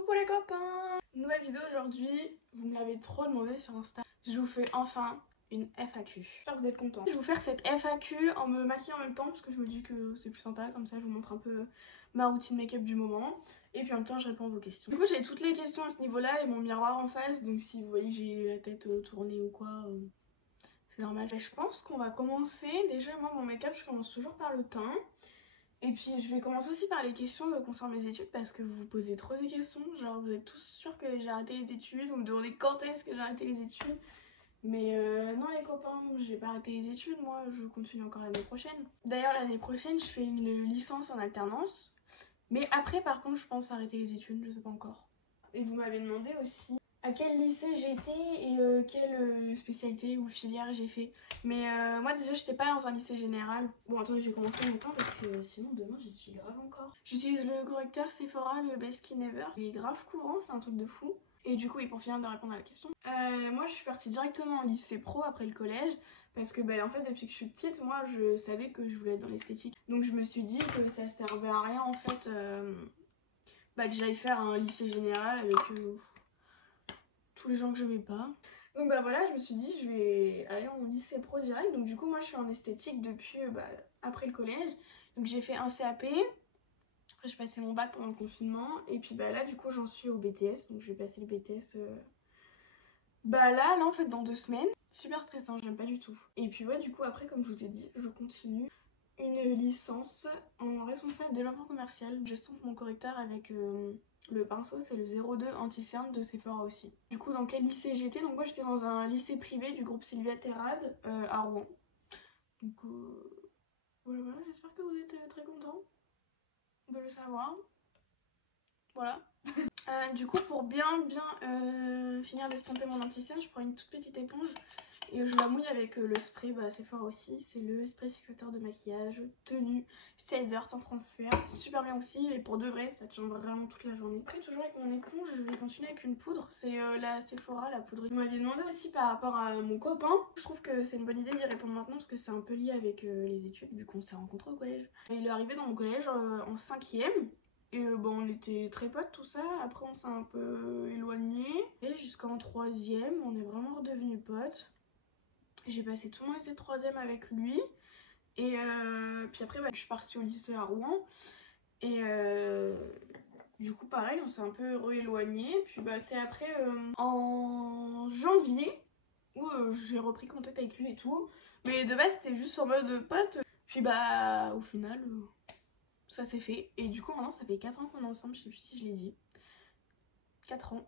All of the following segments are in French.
Coucou les copains! Nouvelle vidéo aujourd'hui, vous me l'avez trop demandé sur Insta. Je vous fais enfin une FAQ. J'espère que vous êtes contents. Je vais vous faire cette FAQ en me maquillant en même temps parce que je me dis que c'est plus sympa, comme ça je vous montre un peu ma routine make-up du moment. Et puis en même temps je réponds à vos questions. Du coup j'ai toutes les questions à ce niveau-là et mon miroir en face, donc si vous voyez que j'ai la tête tournée ou quoi, c'est normal. Je pense qu'on va commencer, déjà moi mon make-up je commence toujours par le teint. Et puis je vais commencer aussi par les questions concernant mes études parce que vous vous posez trop de questions. Genre vous êtes tous sûrs que j'ai arrêté les études, vous me demandez quand est-ce que j'ai arrêté les études. Mais non les copains, j'ai pas arrêté les études, moi je continue encore l'année prochaine. D'ailleurs l'année prochaine je fais une licence en alternance. Mais après par contre je pense arrêter les études, je sais pas encore. Et vous m'avez demandé aussi à quel lycée j'étais et quelle spécialité ou filière j'ai fait. Mais moi déjà j'étais pas dans un lycée général. Bon attendez, je vais commencer mon temps parce que sinon demain j'y suis grave encore. J'utilise le correcteur Sephora, le Best Skin Ever. Il est grave courant, c'est un truc de fou. Et du coup, et pour finir de répondre à la question, moi je suis partie directement en lycée pro après le collège. Parce que en fait depuis que je suis petite, moi je savais que je voulais être dans l'esthétique. Donc je me suis dit que ça servait à rien en fait que j'aille faire un lycée général avec tous les gens que j'aimais pas. Donc voilà, je me suis dit je vais aller en lycée pro direct. Donc du coup moi je suis en esthétique depuis après le collège. Donc j'ai fait un CAP. Après je passais mon bac pendant le confinement. Et puis là du coup j'en suis au BTS. Donc je vais passer le BTS là en fait dans 2 semaines. Super stressant, j'aime pas du tout. Et puis du coup après comme je vous ai dit, je continue une licence en responsable de l'enfant commercial. Je stampe mon correcteur avec le pinceau, c'est le 02 anti-cerne de Sephora aussi. Du coup, dans quel lycée j'étais? Donc moi j'étais dans un lycée privé du groupe Sylvia Terrade à Rouen. Donc voilà, j'espère que vous êtes très contents de le savoir. Voilà. Du coup, pour bien finir d'estomper mon anti-cerne, je prends une toute petite éponge et je la mouille avec le spray Sephora aussi. C'est le spray fixateur de maquillage, tenue, 16 heures sans transfert, super bien aussi. Et pour de vrai, ça tient vraiment toute la journée. Après, toujours avec mon éponge, je vais continuer avec une poudre. C'est la Sephora, la poudre. Vous m'aviez demandé aussi par rapport à mon copain. Je trouve que c'est une bonne idée d'y répondre maintenant parce que c'est un peu lié avec les études vu qu'on s'est rencontrés au collège. Il est arrivé dans mon collège en 5e. Et on était très potes tout ça, après on s'est un peu éloignés. Et jusqu'en 3e, on est vraiment redevenus potes. J'ai passé tout mon lycée 3e avec lui. Et puis après je suis partie au lycée à Rouen. Et du coup pareil, on s'est un peu rééloignés. Puis c'est après en janvier où j'ai repris contact avec lui et tout. Mais de base c'était juste en mode pote. Puis au final... ça s'est fait. Et du coup, maintenant, ça fait 4 ans qu'on est ensemble. Je sais plus si je l'ai dit. 4 ans.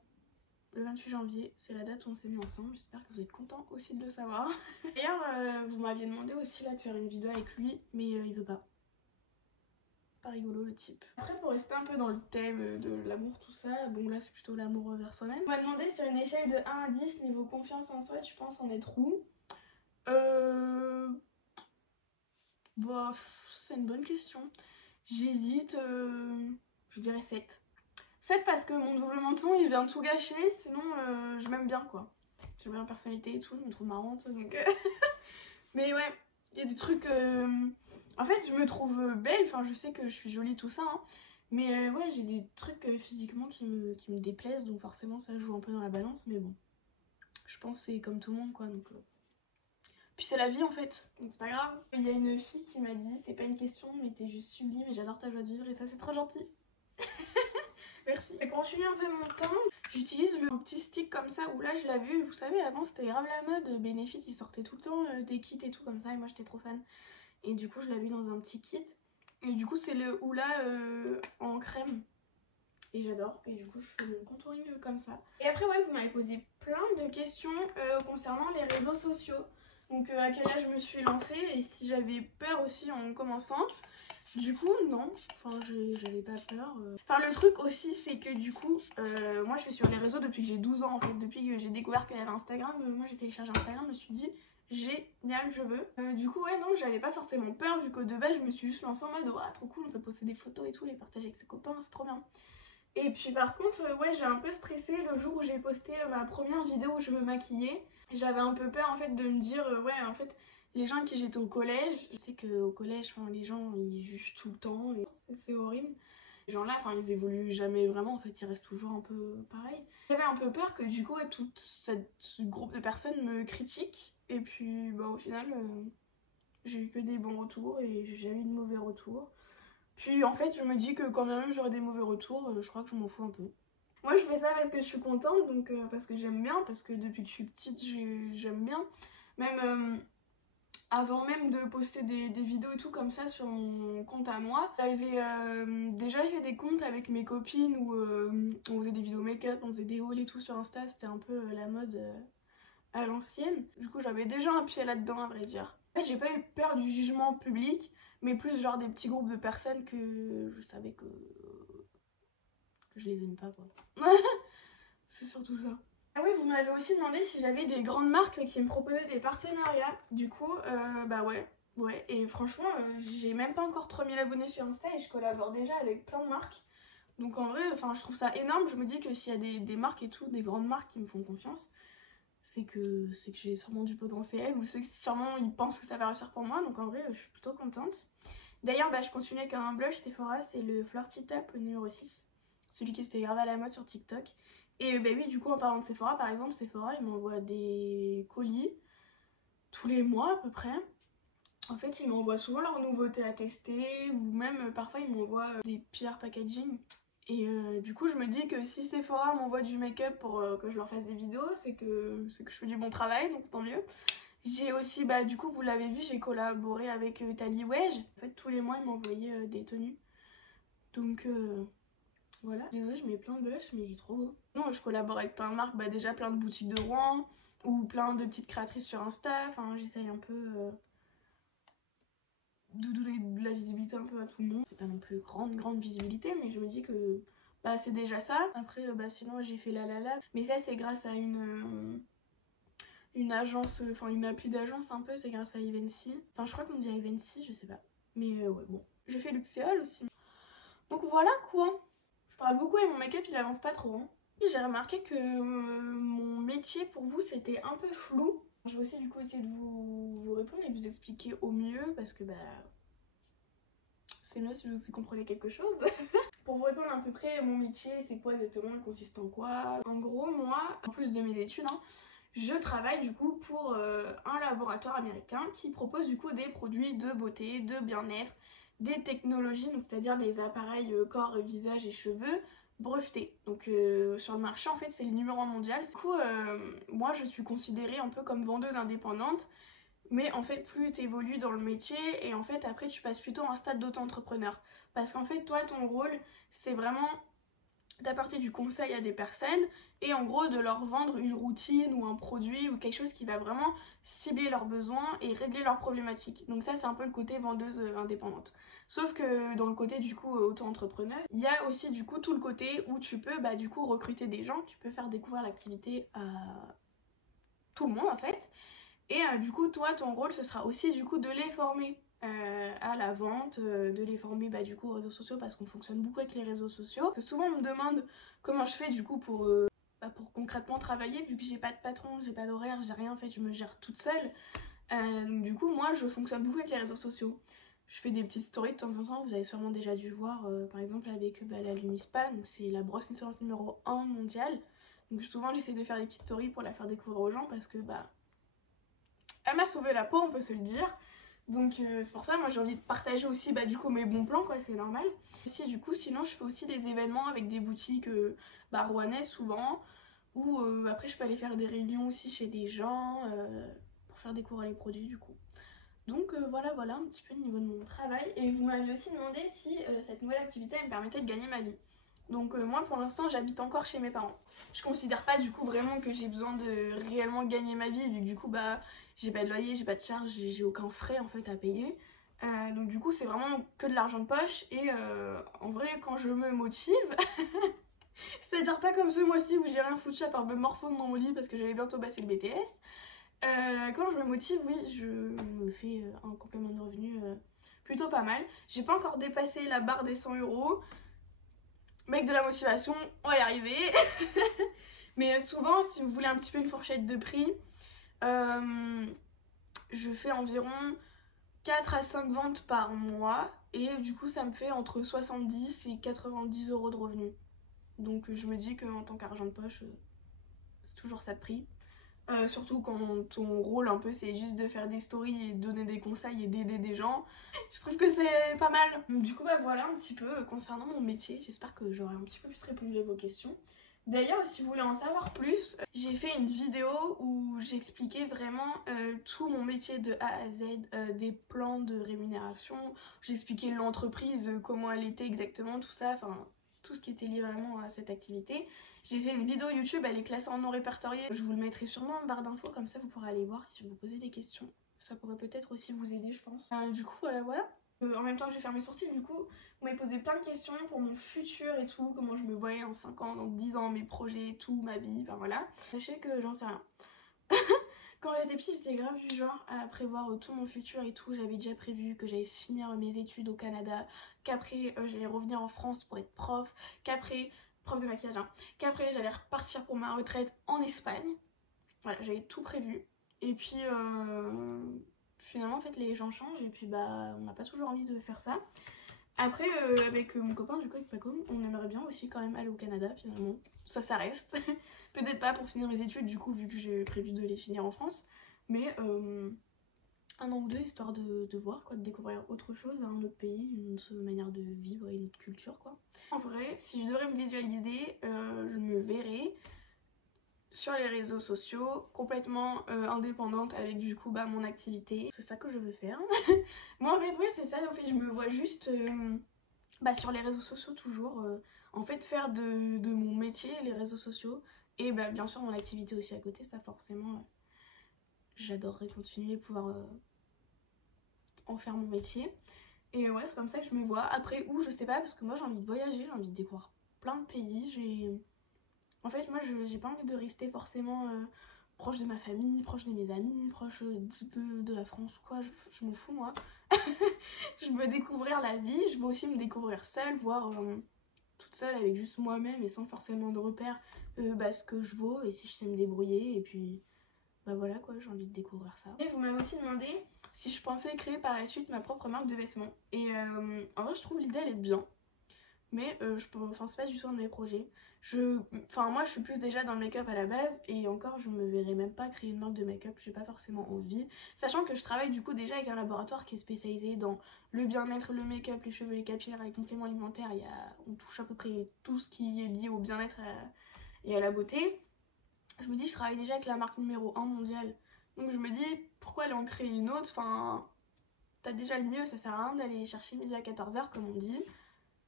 Le 28 janvier, c'est la date où on s'est mis ensemble. J'espère que vous êtes contents aussi de le savoir. D'ailleurs, vous m'aviez demandé aussi là de faire une vidéo avec lui, mais il veut pas. Pas rigolo le type. Après, pour rester un peu dans le thème de l'amour, tout ça, bon là c'est plutôt l'amour vers soi-même. On m'a demandé sur une échelle de 1 à 10, niveau confiance en soi, tu penses en être où? C'est une bonne question. J'hésite, je dirais 7. 7 parce que mon double menton il vient tout gâcher, sinon je m'aime bien quoi. J'aime bien la personnalité et tout, je me trouve marrante donc... Mais ouais, il y a des trucs... En fait je me trouve belle, enfin je sais que je suis jolie tout ça, hein. Mais ouais j'ai des trucs physiquement qui me déplaisent, donc forcément ça joue un peu dans la balance, mais bon. Je pense que c'est comme tout le monde quoi, donc... Puis c'est la vie en fait, donc c'est pas grave. Il y a une fille qui m'a dit, c'est pas une question, mais t'es juste sublime et j'adore ta joie de vivre et ça c'est trop gentil. Merci. Je continue un peu mon temps. J'utilise le petit stick comme ça où là je l'ai vu, vous savez avant c'était grave la mode, Benefit ils sortaient tout le temps des kits et tout comme ça et moi j'étais trop fan. Et du coup je l'ai vu dans un petit kit. Et du coup c'est le Hoola en crème. Et j'adore. Et du coup je fais mon contouring comme ça. Et après vous m'avez posé plein de questions concernant les réseaux sociaux. Donc à quel âge je me suis lancée et si j'avais peur aussi en commençant. Du coup non, enfin j'avais pas peur. Enfin le truc aussi c'est que du coup moi je suis sur les réseaux depuis que j'ai 12 ans en fait. Depuis que j'ai découvert qu'il y avait Instagram, moi j'ai téléchargé Instagram, je me suis dit génial je veux. Du coup non j'avais pas forcément peur vu qu'au de base je me suis juste lancée en mode trop cool, on peut poster des photos et tout, les partager avec ses copains, c'est trop bien. Et puis par contre j'ai un peu stressé le jour où j'ai posté ma première vidéo où je me maquillais. J'avais un peu peur en fait de me dire en fait les gens avec qui j'étais au collège, je sais qu'au collège les gens ils jugent tout le temps et c'est horrible. Les gens là, enfin ils évoluent jamais vraiment, en fait ils restent toujours un peu pareil. J'avais un peu peur que du coup tout ce groupe de personnes me critiquent et puis bah au final j'ai eu que des bons retours et j'ai jamais eu de mauvais retours. Puis en fait je me dis que quand bien même j'aurai des mauvais retours, je crois que je m'en fous un peu. Moi je fais ça parce que je suis contente, donc parce que j'aime bien, parce que depuis que je suis petite j'aime bien. Même avant même de poster des vidéos et tout comme ça sur mon compte à moi, j'avais déjà fait des comptes avec mes copines où on faisait des vidéos make-up, on faisait des hauls et tout sur Insta, c'était un peu la mode à l'ancienne. Du coup j'avais déjà un pied là-dedans à vrai dire. En fait j'ai pas eu peur du jugement public, mais plus genre des petits groupes de personnes que je savais que je les aime pas quoi. C'est surtout ça. Ah oui, vous m'avez aussi demandé si j'avais des grandes marques qui me proposaient des partenariats. Du coup, bah ouais. Ouais, et franchement, j'ai même pas encore 3000 abonnés sur Insta et je collabore déjà avec plein de marques. Donc en vrai, enfin, je trouve ça énorme. Je me dis que s'il y a des marques et tout, des grandes marques qui me font confiance, c'est que j'ai sûrement du potentiel ou c'est que sûrement ils pensent que ça va réussir pour moi. Donc en vrai, je suis plutôt contente. D'ailleurs, bah, je continue avec un blush Sephora, c'est le Flirty Tap, le numéro 6. Celui qui s'était grave à la mode sur TikTok. Et bah oui, du coup, en parlant de Sephora, par exemple, Sephora, ils m'envoient des colis tous les mois à peu près. En fait, ils m'envoient souvent leurs nouveautés à tester, ou même parfois ils m'envoient des pierres packaging. Et du coup, je me dis que si Sephora m'envoie du make-up pour que je leur fasse des vidéos, c'est que je fais du bon travail, donc tant mieux. J'ai aussi, bah du coup, vous l'avez vu, j'ai collaboré avec Tally Wedge. En fait, tous les mois, ils m'envoyaient des tenues. Donc voilà. Désolée, je mets plein de blush, mais il est trop beau. Non, je collabore avec plein de marques, bah déjà plein de boutiques de Rouen, ou plein de petites créatrices sur Insta. Enfin, j'essaye un peu de donner de la visibilité un peu à tout le monde. C'est pas non plus grande visibilité, mais je me dis que bah c'est déjà ça. Après, bah sinon j'ai fait la la. Mais ça, c'est grâce à une agence, enfin une appli d'agence un peu, c'est grâce à Evency. Enfin, je crois qu'on dit Evency, je sais pas. Mais ouais, bon. J'ai fait Luxéol aussi. Donc voilà quoi. Je parle beaucoup et mon make-up il avance pas trop. Hein. J'ai remarqué que mon métier pour vous c'était un peu flou. Je vais aussi du coup essayer de vous répondre et de vous expliquer au mieux parce que bah c'est mieux si vous y comprenez quelque chose. Pour vous répondre à peu près, mon métier c'est quoi exactement, il consiste en quoi. En gros moi, en plus de mes études, hein, je travaille du coup pour un laboratoire américain qui propose du coup des produits de beauté, de bien-être, des technologies, donc c'est-à-dire des appareils corps, visage et cheveux brevetés. Donc sur le marché en fait c'est le numéro 1 mondial. Du coup moi je suis considérée un peu comme vendeuse indépendante, mais en fait plus tu évolues dans le métier et en fait après tu passes plutôt à un stade d'auto-entrepreneur. Parce qu'en fait toi ton rôle c'est vraiment d'apporter du conseil à des personnes et en gros de leur vendre une routine ou un produit ou quelque chose qui va vraiment cibler leurs besoins et régler leurs problématiques. Donc ça c'est un peu le côté vendeuse indépendante. Sauf que dans le côté du coup auto-entrepreneur, il y a aussi du coup tout le côté où tu peux du coup recruter des gens, tu peux faire découvrir l'activité à tout le monde en fait. Et du coup toi ton rôle ce sera aussi du coup de les former à la vente, de les former du coup aux réseaux sociaux parce qu'on fonctionne beaucoup avec les réseaux sociaux. Parce que souvent on me demande comment je fais du coup pour concrètement travailler vu que j'ai pas de patron, j'ai pas d'horaire, j'ai rien en fait, je me gère toute seule. Donc du coup moi je fonctionne beaucoup avec les réseaux sociaux. Je fais des petites stories de temps en temps, vous avez sûrement déjà dû voir par exemple avec la Lumispa, donc c'est la brosse nettoyante numéro 1 mondiale. Donc souvent j'essaie de faire des petites stories pour la faire découvrir aux gens parce que elle m'a sauvé la peau, on peut se le dire. Donc c'est pour ça moi j'ai envie de partager aussi du coup mes bons plans quoi, c'est normal. Si du coup sinon je fais aussi des événements avec des boutiques rouennaises souvent, ou après je peux aller faire des réunions aussi chez des gens pour faire découvrir les produits du coup. Donc voilà un petit peu le niveau de mon travail. Et vous m'avez aussi demandé si cette nouvelle activité elle me permettait de gagner ma vie. Donc moi pour l'instant j'habite encore chez mes parents. Je considère pas du coup vraiment que j'ai besoin de réellement gagner ma vie vu que du coup j'ai pas de loyer, j'ai pas de charge, j'ai aucun frais en fait à payer. Donc du coup c'est vraiment que de l'argent de poche et en vrai quand je me motive, c'est-à-dire pas comme ce mois-ci où j'ai rien foutu à part me morfondre dans mon lit parce que j'allais bientôt passer le BTS. Quand je me motive, oui, je me fais un complément de revenu plutôt pas mal. J'ai pas encore dépassé la barre des 100 €. Mais avec de la motivation, on va y arriver. Mais souvent, si vous voulez un petit peu une fourchette de prix, je fais environ 4 à 5 ventes par mois et du coup ça me fait entre 70 et 90 euros de revenus. Donc je me dis qu'en tant qu'argent de poche, c'est toujours ça de prix. Surtout quand ton rôle un peu c'est juste de faire des stories et de donner des conseils et d'aider des gens. Je trouve que c'est pas mal. Du coup bah voilà un petit peu concernant mon métier. J'espère que j'aurai un petit peu plus répondu à vos questions. D'ailleurs si vous voulez en savoir plus, j'ai fait une vidéo où j'expliquais vraiment tout mon métier de A à Z, des plans de rémunération, j'expliquais l'entreprise, comment elle était exactement, tout ça, enfin tout ce qui était lié vraiment à cette activité. J'ai fait une vidéo YouTube, elle est classée en non répertorié. Je vous le mettrai sûrement en barre d'infos, comme ça vous pourrez aller voir si vous posez des questions. Ça pourrait peut-être aussi vous aider, je pense. Du coup, voilà. En même temps que je vais faire mes sourcils, du coup, vous m'avez posé plein de questions pour mon futur et tout, comment je me voyais en 5 ans, dans 10 ans, mes projets, tout, ma vie, enfin voilà. Sachez que j'en sais rien. Quand j'étais petite, j'étais grave du genre à prévoir tout mon futur et tout. J'avais déjà prévu que j'allais finir mes études au Canada, qu'après j'allais revenir en France pour être prof, qu'après, prof de maquillage, hein, qu'après j'allais repartir pour ma retraite en Espagne. Voilà, j'avais tout prévu. Et puis finalement, en fait, les gens changent et puis bah, on n'a pas toujours envie de faire ça. Après, avec mon copain, du coup, avec Paco, on aimerait bien aussi quand même aller au Canada finalement. Ça reste. Peut-être pas pour finir mes études, du coup, vu que j'ai prévu de les finir en France. Mais 1 an ou 2, histoire de voir, quoi, de découvrir autre chose, un autre pays, une autre manière de vivre et une autre culture, quoi. En vrai, si je devrais me visualiser, je me verrais sur les réseaux sociaux, complètement indépendante avec du coup bah, mon activité. C'est ça que je veux faire. Moi en fait, ouais, c'est ça, en fait, je me vois juste bah, sur les réseaux sociaux toujours. En fait, faire de mon métier les réseaux sociaux et bah, bien sûr mon activité aussi à côté, ça forcément, j'adorerais continuer pouvoir en faire mon métier. Et ouais, c'est comme ça que je me vois. Après, où, je sais pas, parce que moi j'ai envie de voyager, j'ai envie de découvrir plein de pays. En fait, moi, j'ai pas envie de rester forcément proche de ma famille, proche de mes amis, proche de la France ou quoi. Je m'en fous, moi. Je veux découvrir la vie, je veux aussi me découvrir seule, voir toute seule avec juste moi-même et sans forcément de repères bah, ce que je vaux et si je sais me débrouiller. Et puis, bah voilà quoi, j'ai envie de découvrir ça. Et vous m'avez aussi demandé si je pensais créer par la suite ma propre marque de vêtements. Et en vrai, je trouve l'idée, elle est bien. Mais enfin, c'est pas du tout un de mes projets. Enfin, moi, je suis plus déjà dans le make-up à la base, et encore, je me verrais même pas créer une marque de make-up, j'ai pas forcément envie. Sachant que je travaille du coup déjà avec un laboratoire qui est spécialisé dans le bien-être, le make-up, les cheveux, les capillaires, les compléments alimentaires. On touche à peu près tout ce qui est lié au bien-être et à la beauté. Je me dis, je travaille déjà avec la marque numéro 1 mondiale. Donc je me dis, pourquoi aller en créer une autre? Enfin, t'as déjà le mieux, ça sert à rien d'aller chercher midi à 14h comme on dit.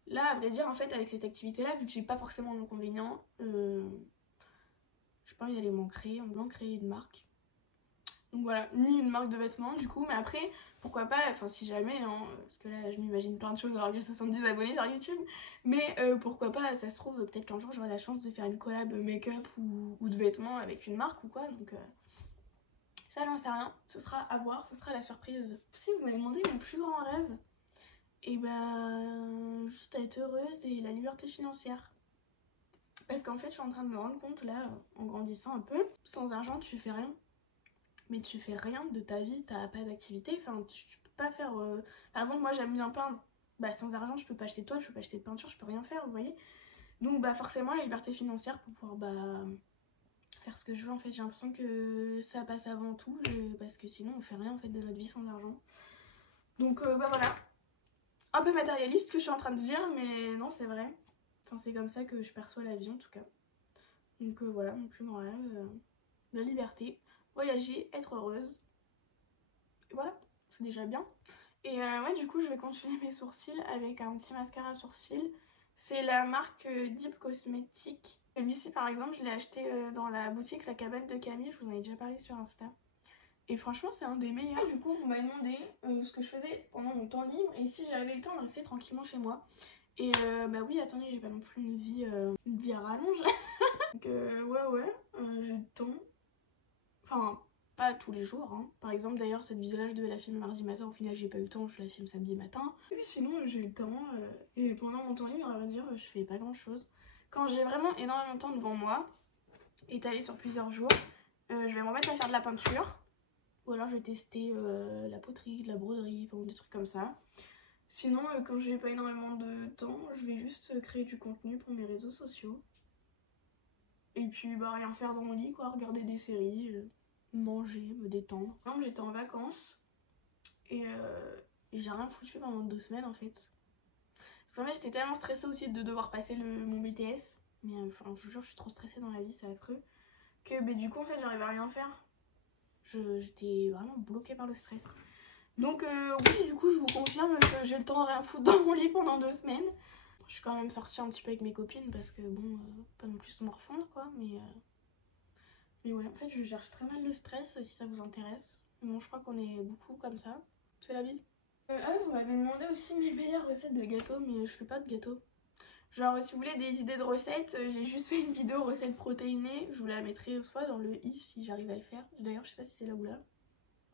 Là, à vrai dire, en fait, avec cette activité-là, vu que j'ai pas forcément d'inconvénients, j'ai pas envie d'aller m'en créer, en voulant créer une marque. Donc voilà, ni une marque de vêtements du coup, mais après, pourquoi pas, enfin si jamais, hein, parce que là je m'imagine plein de choses alors que j'ai 70 abonnés sur YouTube, mais pourquoi pas, ça se trouve, peut-être qu'un jour j'aurai la chance de faire une collab make-up ou de vêtements avec une marque ou quoi, donc ça j'en sais rien, ce sera à voir, ce sera la surprise. Si vous m'avez demandé mon plus grand rêve, et ben juste être heureuse et la liberté financière. Parce qu'en fait je suis en train de me rendre compte là, en grandissant un peu, sans argent tu fais rien. Mais tu fais rien de ta vie, t'as pas d'activité, enfin tu peux pas faire... Par exemple moi j'aime bien peindre, bah sans argent je peux pas acheter de toile, je peux pas acheter de peinture, je peux rien faire, vous voyez. Donc bah forcément la liberté financière pour pouvoir bah faire ce que je veux en fait, j'ai l'impression que ça passe avant tout, parce que sinon on fait rien en fait de notre vie sans argent. Donc bah voilà, un peu matérialiste que je suis en train de dire, mais non c'est vrai. Enfin c'est comme ça que je perçois la vie en tout cas. Donc voilà, mon plus grand rêve, la liberté, voyager, être heureuse. Et voilà, c'est déjà bien. Et ouais, du coup, je vais continuer mes sourcils avec un petit mascara à sourcils. C'est la marque Deep Cosmetics. Celui-ci, par exemple, je l'ai acheté dans la boutique La Cabane de Camille. Je vous en ai déjà parlé sur Insta. Et franchement, c'est un des meilleurs. Du coup, vous m'avez demandé ce que je faisais pendant mon temps libre et si j'avais le temps de rester tranquillement chez moi. Et bah oui, attendez, j'ai pas non plus une vie à rallonge. Donc ouais, j'ai le temps. Enfin, pas tous les jours, hein. Par exemple, d'ailleurs, cette vidéo-là, je devais la filmer mardi matin. Au final, j'ai pas eu le temps, je la filme samedi matin. Et puis sinon, j'ai eu le temps. Et pendant mon temps libre, à vrai dire, je fais pas grand-chose. Quand j'ai vraiment énormément de temps devant moi, étalé sur plusieurs jours, je vais me remettre à faire de la peinture. Ou alors je vais tester la poterie, de la broderie, enfin des trucs comme ça. Sinon, quand j'ai pas énormément de temps, je vais juste créer du contenu pour mes réseaux sociaux. Et puis bah rien faire dans mon lit quoi, regarder des séries, manger, me détendre. Par exemple, j'étais en vacances et j'ai rien foutu pendant 2 semaines en fait. Parce qu'en fait j'étais tellement stressée aussi de devoir passer mon BTS. Mais enfin je vous jure je suis trop stressée dans la vie, c'est affreux. Que bah, du coup en fait j'arrivais à rien faire. J'étais vraiment bloquée par le stress. Donc oui du coup je vous confirme que j'ai le temps de rien foutre dans mon lit pendant 2 semaines. Je suis quand même sortie un petit peu avec mes copines parce que bon, pas non plus se morfondre quoi, mais ouais, en fait je gère très mal le stress si ça vous intéresse. Bon, je crois qu'on est beaucoup comme ça, c'est la vie. Ah oui, vous m'avez demandé aussi mes meilleures recettes de gâteaux, mais je fais pas de gâteaux. Genre si vous voulez des idées de recettes, j'ai juste fait une vidéo recette protéinée, je vous la mettrai soit dans le i si j'arrive à le faire. D'ailleurs je sais pas si c'est là ou là.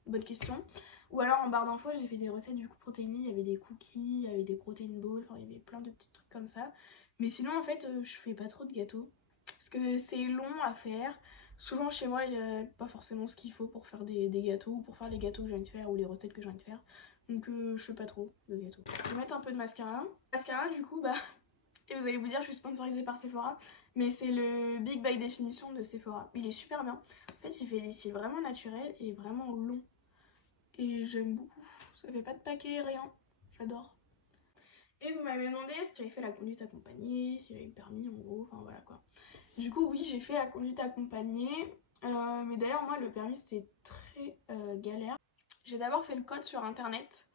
Bonne question. Ou alors en barre d'infos j'ai fait des recettes du coup protéinées, il y avait des cookies, il y avait des protein balls, enfin il y avait plein de petits trucs comme ça. Mais sinon en fait je fais pas trop de gâteaux. Parce que c'est long à faire. Souvent chez moi il n'y a pas forcément ce qu'il faut pour faire des gâteaux ou pour faire les gâteaux que j'ai envie de faire ou les recettes que j'ai envie de faire. Donc je fais pas trop de gâteaux. Je vais mettre un peu de mascara. Mascara du coup bah... Et vous allez vous dire je suis sponsorisée par Sephora. Mais c'est le Big by Definition de Sephora. Il est super bien. En fait il fait des cils vraiment naturels et vraiment longs. Et j'aime beaucoup, ça fait pas de paquet, rien, j'adore. Et vous m'avez demandé si j'avais fait la conduite accompagnée, si j'avais le permis en gros, enfin voilà quoi. Du coup oui j'ai fait la conduite accompagnée, mais d'ailleurs moi le permis c'était très galère. J'ai d'abord fait le code sur internet,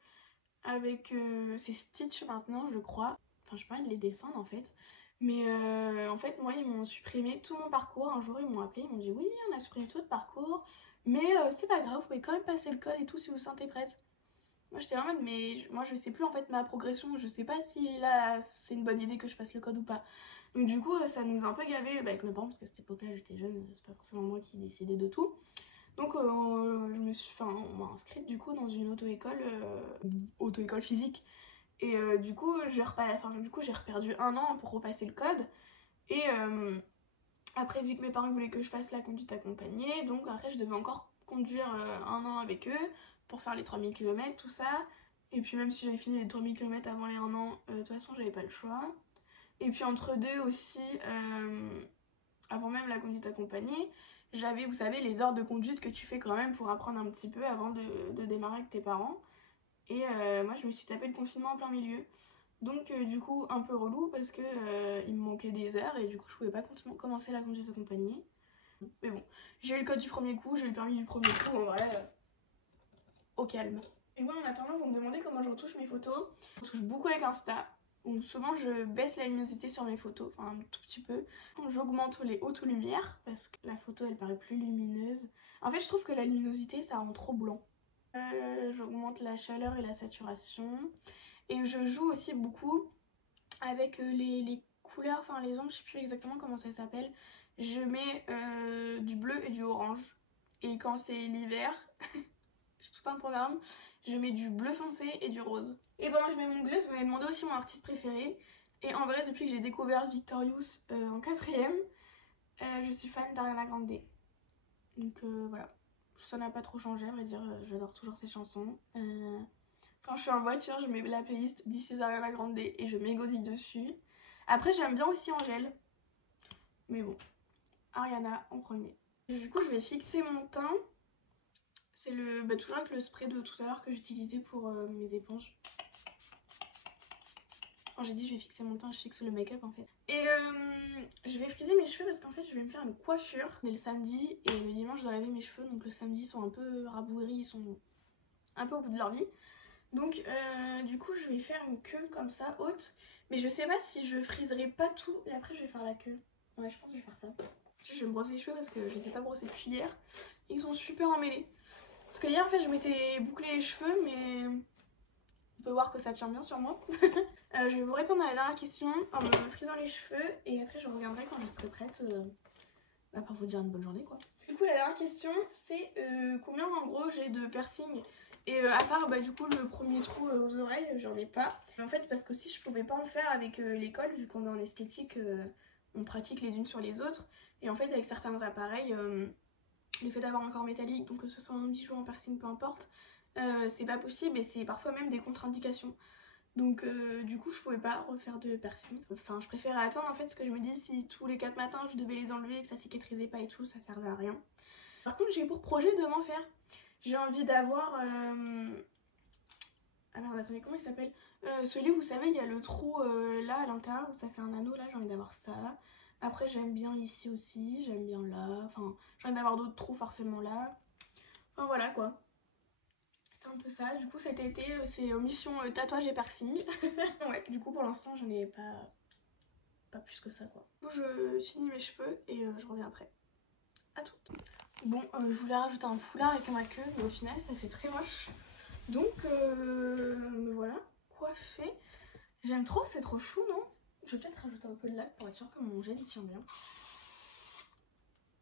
avec c'est Stitch maintenant je crois, enfin je sais pas de les descendre en fait. Mais en fait moi ils m'ont supprimé tout mon parcours, un jour ils m'ont appelé, ils m'ont dit oui on a supprimé tout votre parcours, mais c'est pas grave, vous pouvez quand même passer le code et tout si vous vous sentez prête. Moi j'étais en mode mais moi je sais plus en fait ma progression, je sais pas si là c'est une bonne idée que je fasse le code ou pas. Donc du coup ça nous a un peu gavé avec mes parents parce qu'à cette époque là j'étais jeune, c'est pas forcément moi qui décidais de tout. Donc on m'a inscrite du coup dans une auto-école physique. Et du coup j'ai reperdu 1 an pour repasser le code. Et après vu que mes parents voulaient que je fasse la conduite accompagnée, donc après je devais encore conduire 1 an avec eux pour faire les 3000 km, tout ça. Et puis même si j'avais fini les 3000 km avant les 1 an, de toute façon j'avais pas le choix. Et puis entre deux aussi, avant même la conduite accompagnée, j'avais, vous savez, les heures de conduite que tu fais quand même pour apprendre un petit peu avant de démarrer avec tes parents. Et moi je me suis tapé le confinement en plein milieu. Donc du coup un peu relou parce que il me manquait des heures et du coup je pouvais pas commencer la conduite accompagnée. Mais bon, j'ai eu le code du premier coup, j'ai eu le permis du premier coup, en vrai, au calme. Et moi en attendant vous me demandez comment je retouche mes photos. Je retouche beaucoup avec Insta. Donc souvent je baisse la luminosité sur mes photos, enfin un tout petit peu. J'augmente les hautes lumières parce que la photo elle paraît plus lumineuse. En fait je trouve que la luminosité ça rend trop blanc. J'augmente la chaleur et la saturation. Et je joue aussi beaucoup avec les couleurs, enfin les ombres, je sais plus exactement comment ça s'appelle. Je mets du bleu et du orange. Et quand c'est l'hiver, j'ai tout un programme, je mets du bleu foncé et du rose. Et pendant que je mets mon gloss, vous m'avez demandé aussi mon artiste préféré. Et en vrai, depuis que j'ai découvert Victorious en 4ème, je suis fan d'Ariana Grande. Donc voilà, ça n'a pas trop changé, à vrai dire, j'adore toujours ses chansons. Quand je suis en voiture, je mets la playlist This is Ariana Grande et je m'égosille dessus. Après, j'aime bien aussi Angèle. Mais bon, Ariana en premier. Du coup, je vais fixer mon teint. C'est toujours avec le spray de tout à l'heure que j'utilisais pour mes éponges. Quand j'ai dit je vais fixer mon teint, je fixe le make-up en fait. Et je vais friser mes cheveux parce qu'en fait je vais me faire une coiffure. On est le samedi et le dimanche je dois laver mes cheveux. Donc le samedi ils sont un peu rabougris, ils sont un peu au bout de leur vie. Donc du coup je vais faire une queue comme ça, haute. Mais je sais pas si je friserai pas tout et après je vais faire la queue. Ouais je pense que je vais faire ça. Je vais me brosser les cheveux parce que je les ai pas brossés depuis hier. Ils sont super emmêlés. Parce que hier en fait je m'étais bouclé les cheveux mais on peut voir que ça tient bien sur moi. Je vais vous répondre à la dernière question en me frisant les cheveux et après je reviendrai quand je serai prête pour vous dire une bonne journée quoi. Du coup la dernière question c'est combien en gros j'ai de piercing. Et à part du coup le premier trou aux oreilles, j'en ai pas. En fait parce que si je pouvais pas en faire avec l'école vu qu'on est en esthétique, on pratique les unes sur les autres. Et en fait avec certains appareils le fait d'avoir un corps métallique, donc que ce soit un bijou, en piercing, peu importe, c'est pas possible et c'est parfois même des contre-indications. Donc du coup je pouvais pas refaire de piercing. Enfin je préférais attendre en fait, parce que je me dis si tous les 4 matins je devais les enlever et que ça cicatrisait pas et tout, ça servait à rien. Par contre j'ai pour projet de m'en faire. J'ai envie d'avoir... Alors attendez, comment il s'appelle, celui, vous savez, il y a le trou là à l'intérieur où ça fait un anneau, là j'ai envie d'avoir ça. Après j'aime bien ici aussi, j'aime bien là, enfin j'ai envie d'avoir d'autres trous forcément là. Enfin voilà quoi. C'est un peu ça, du coup cet été c'est mission tatouage et piercing. Ouais, du coup pour l'instant j'en ai pas plus que ça quoi. Du coup je finis mes cheveux et je reviens après. À tout. Bon, je voulais rajouter un foulard avec ma queue, mais au final ça fait très moche. Donc me voilà, coiffée. J'aime trop, c'est trop chou, non? Je vais peut-être rajouter un peu de lac pour être sûre que mon gel il tient bien.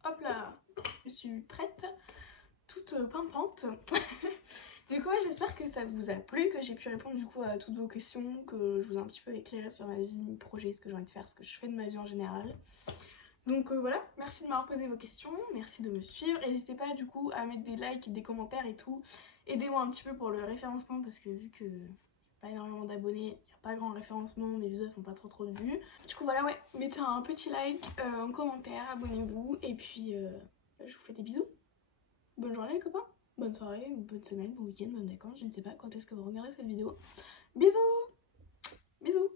Hop là, je suis prête, toute pimpante. Du coup, j'espère que ça vous a plu, que j'ai pu répondre du coup à toutes vos questions, que je vous ai un petit peu éclairé sur ma vie, mes projets, ce que j'ai envie de faire, ce que je fais de ma vie en général. Donc voilà, merci de m'avoir posé vos questions, merci de me suivre. N'hésitez pas du coup à mettre des likes, des commentaires et tout. Aidez-moi un petit peu pour le référencement parce que vu que pas énormément d'abonnés, il n'y a pas grand référencement, mes vidéos font pas trop de vues. Du coup voilà, ouais, mettez un petit like, un commentaire, abonnez-vous et puis je vous fais des bisous. Bonne journée les copains, bonne soirée, bonne semaine, bon week-end, bonnes vacances, je ne sais pas quand est-ce que vous regardez cette vidéo. Bisous, bisous.